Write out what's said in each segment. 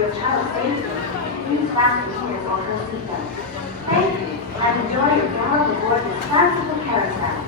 your child's safety, please fasten his or her seatbelt. Thank you, and enjoy your drive aboard this classical carousel.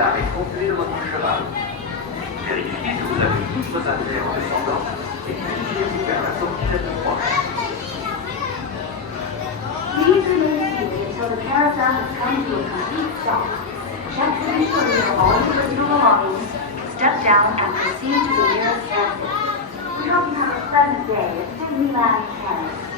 Avec conduire votre cheval. Vérifiez que vous avez toutes vos affaires en descendant et dirigez-vous vers la sortie de droite. Please remain seated until the carousel has come to a complete stop. Check to ensure you have all your personal belongings, step down and proceed to the nearest exit. We hope you have a pleasant day at Disneyland Paris.